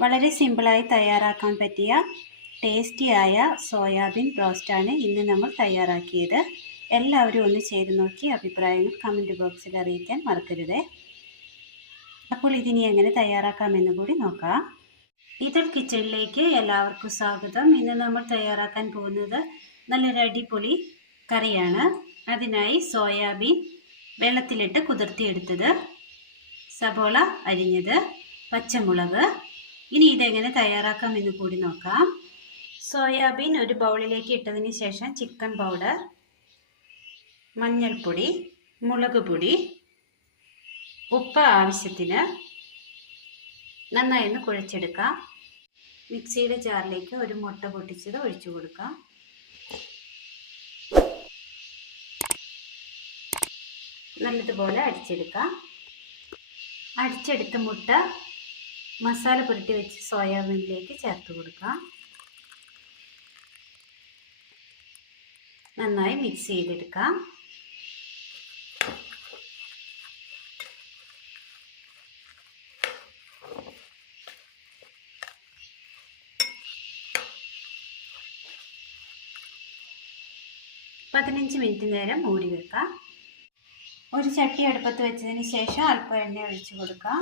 വളരെ സിമ്പിളായി തയ്യാറാക്കാൻ പറ്റിയ ടേസ്റ്റിയായ സോയാബീൻ റോസ്റ്റാണ് ഇന്ന് നമ്മൾ തയ്യാറാക്കിയത്. എല്ലാവരും ഒന്ന് ചെയ്ത് നോക്കി അഭിപ്രായങ്ങൾ കമന്റ് ബോക്സിൽ അറിയിക്കാൻ മറക്കരുത്. അപ്പോൾ ഇതിനി എങ്ങനെ തയ്യാറാക്കാമെന്ന് കൂടി നോക്കാം. ഇതൾ കിച്ചണിലേക്ക് എല്ലാവർക്കും സ്വാഗതം. ഇന്ന് നമ്മൾ തയ്യാറാക്കാൻ പോകുന്നത് നല്ലൊരു അടിപൊളി കറിയാണ്. അതിനായി സോയാബീൻ വെള്ളത്തിലിട്ട് കുതിർത്തിയെടുത്തത്. സബോള അരിഞ്ഞത്. പച്ചമുളക്. ഇനി ഇതെങ്ങനെ തയ്യാറാക്കാം എന്ന് കൂടി നോക്കാം. സോയാബീൻ ഒരു ബൗളിലേക്ക് ഇട്ടതിന് ശേഷം ചിക്കൻ പൗഡർ മഞ്ഞൾപ്പൊടി മുളക് പൊടി ഉപ്പ് ആവശ്യത്തിന് നന്നായി ഒന്ന് കുഴച്ചെടുക്കാം. മിക്സിയുടെ ജാറിലേക്ക് ഒരു മുട്ട പൊട്ടിച്ചത് ഒഴിച്ചു കൊടുക്കാം. നല്ലതുപോലെ അടിച്ചെടുക്കാം. അടിച്ചെടുത്ത മുട്ട മസാല പുരട്ടി വെച്ച് സോയാബീനിലേക്ക് ചേർത്ത് കൊടുക്കാം. നന്നായി മിക്സ് ചെയ്തെടുക്കാം. പതിനഞ്ച് മിനിറ്റ് നേരം മൂടി വെക്കാം. ഒരു ചട്ടി അടുപ്പത്ത് വെച്ചതിന് ശേഷം അല്പം എണ്ണ ഒഴിച്ചു കൊടുക്കാം.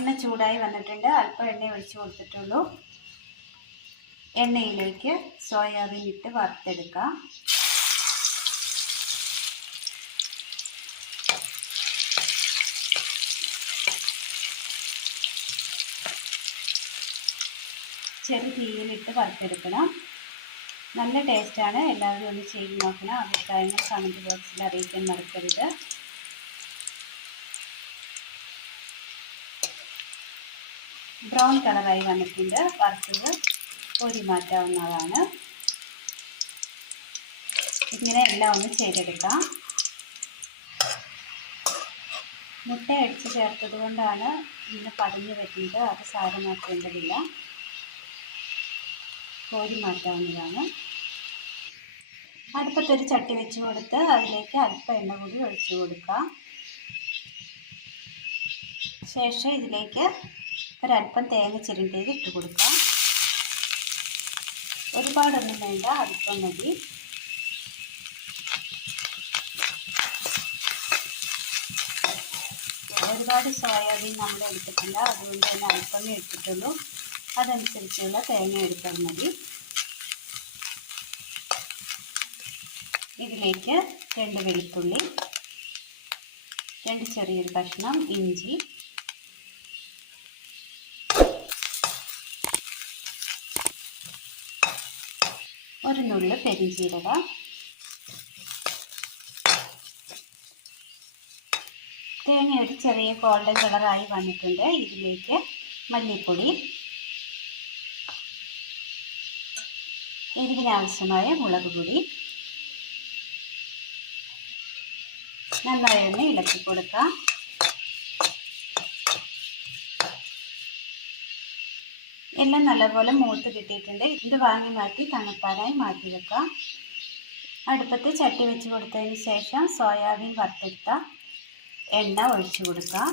എണ്ണ ചൂടായി വന്നിട്ടുണ്ട്. അല്പം എണ്ണ ഒഴിച്ചു കൊടുത്തിട്ടുള്ളൂ. എണ്ണയിലേക്ക് സോയാബീൻ ഇട്ട് വറുത്തെടുക്കാം. ചെറു തീയിലിട്ട് വറുത്തെടുക്കണം. നല്ല ടേസ്റ്റാണ് എല്ലാവരും ഒന്ന് ചെയ്ത് നോക്കണം. അഭിപ്രായങ്ങൾ കമന്റ് ബോക്സിൽ അറിയിക്കാൻ മറക്കരുത്. ബ്രൗൺ കളറായി വന്നിട്ടുണ്ട്. വറുത്തത് പൊരി മാറ്റാവുന്നതാണ്. ഇങ്ങനെ എല്ലാം ഒന്ന് ചെയ്തെടുക്കാം. മുട്ട അടിച്ച് ചേർത്തത് കൊണ്ടാണ് ഇങ്ങനെ പതിഞ്ഞ് പറ്റിയത് അത് സാരമാക്കേണ്ടതില്ല കോരി മാറ്റാവുന്നതാണ്. അടുപ്പത്തൊരു ചട്ടി വെച്ച് കൊടുത്ത് അതിലേക്ക് അല്പം എണ്ണ കൂടി ഒഴിച്ചു കൊടുക്കാം. ശേഷം ഇതിലേക്ക് ഒരല്പം തേങ്ങ ചിരണ്ടിയത് ഇട്ട് കൊടുക്കാം. ഒരുപാടൊന്നും വേണ്ട അല്പം മതി. ഒരുപാട് സോയാബീൻ നമ്മൾ എടുത്തിട്ടില്ല അതുകൊണ്ട് തന്നെ അല്പമേ എടുത്തിട്ടുള്ളൂ അതനുസരിച്ചുള്ള തേങ്ങ എടുത്താൽ മതി. ഇതിലേക്ക് രണ്ട് വെളുത്തുള്ളി രണ്ട് ചെറിയൊരു കഷ്ണം ഇഞ്ചി ഒരു പെരിഞ്ചീരകം. തേങ്ങ ഒരു ചെറിയ ഗോൾഡൻ കളറായി വന്നിട്ടുണ്ട്. ഇതിലേക്ക് മല്ലിപ്പൊടി. എരിവിനാവശ്യമായ മുളക് പൊടി. നന്നായി ഒന്ന് ഇളക്കി കൊടുക്കാം. എല്ലാം നല്ലപോലെ മൂത്ത് കിട്ടിയിട്ടുണ്ട്. ഇത് വാങ്ങി മാറ്റി തണുപ്പാനായി മാറ്റി വെക്കാം അടുപ്പത്ത് ചട്ടി വെച്ച് കൊടുത്തതിന് ശേഷം സോയാബീൻ വറുത്തെടുത്ത എണ്ണ ഒഴിച്ചു കൊടുക്കാം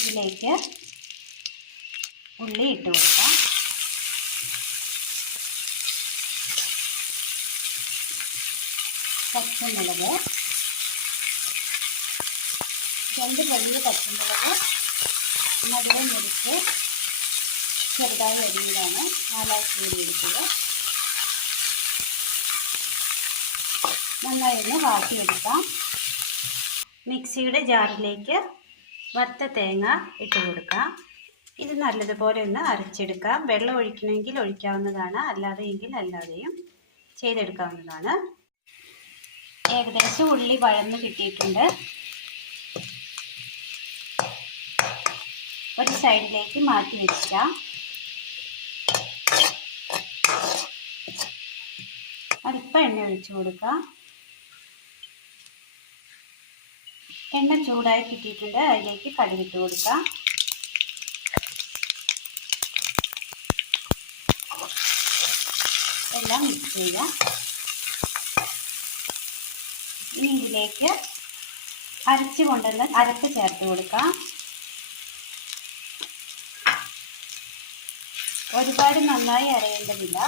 ഇതിലേക്ക് ഉള്ളി ഇട്ട് കൊടുക്കാം പച്ചമുളക്. രണ്ട് വലിയ പച്ചമുളക്. മധുരം മുറിച്ച് ചെറുതായി അരിഞ്ഞതാണ് നാലായി എടുക്കുക. നന്നായി ഒന്ന് വാട്ടിയെടുക്കാം മിക്സിയുടെ ജാറിലേക്ക് വറുത്ത തേങ്ങ ഇട്ട് കൊടുക്കാം. ഇത് നല്ലതുപോലെ ഒന്ന് അരച്ചെടുക്കാം. വെള്ളം ഒഴിക്കണമെങ്കിൽ ഒഴിക്കാവുന്നതാണ് അല്ലാതെ എങ്കിൽ അല്ലാതെയും ചെയ്തെടുക്കാവുന്നതാണ്. ഏകദേശം ഉള്ളി വഴന്ന് കിട്ടിയിട്ടുണ്ട്. ഒരു സൈഡിലേക്ക് മാറ്റി വെക്കാം. അല്പം എണ്ണ ഒഴിച്ചു കൊടുക്കുക. എണ്ണ ചൂടായി കിട്ടിയിട്ടുണ്ട്. അതിലേക്ക് കടുകിട്ട് കൊടുക്കുക. എല്ലാം മിക്സ് ചെയ്യുക. ഇനി ഇതിലേക്ക് അരച്ച് കൊണ്ടുവന്ന് അരപ്പ് ചേർത്ത് കൊടുക്കാം ഒരുപാട് നന്നായി അരയേണ്ടതില്ല.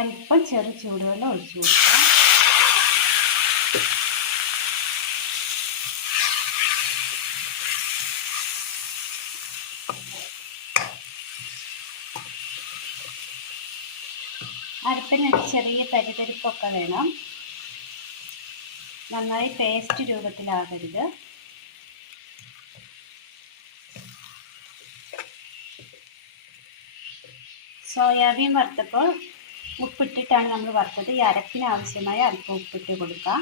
അല്പം ചെറു ചൂടുവെള്ളം ഒഴിച്ചു കൊടുക്കാം. അരപ്പിന് ചെറിയ തരിതരിപ്പൊക്കെ വേണം. നന്നായി പേസ്റ്റ് രൂപത്തിലാകരുത്. സോയാബീൻ വറുത്തപ്പോൾ ഉപ്പിട്ടിട്ടാണ് നമ്മൾ വറുത്തത്. ഈ അരപ്പിന് ആവശ്യമായ അല്പം ഉപ്പിട്ട് കൊടുക്കാം.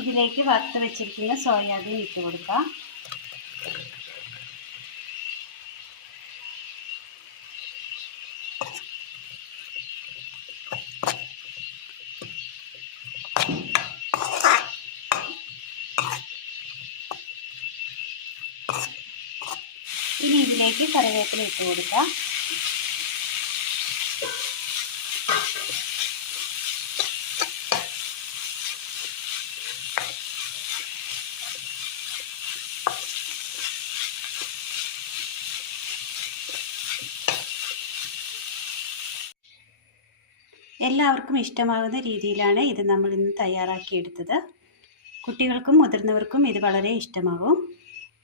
ഇതിലേക്ക് വറുത്ത് വെച്ചിരിക്കുന്ന സോയാബീൻ ഇട്ട് കൊടുക്കാം. ഇനി ഇതിലേക്ക് കറിവേപ്പില ഇട്ട് കൊടുക്കാം. എല്ലാവർക്കും ഇഷ്ടമാകുന്ന രീതിയിലാണ് ഇത് നമ്മൾ ഇന്ന് തയ്യാറാക്കിയെടുത്തത്. കുട്ടികൾക്കും മുതിർന്നവർക്കും ഇത് വളരെ ഇഷ്ടമാകും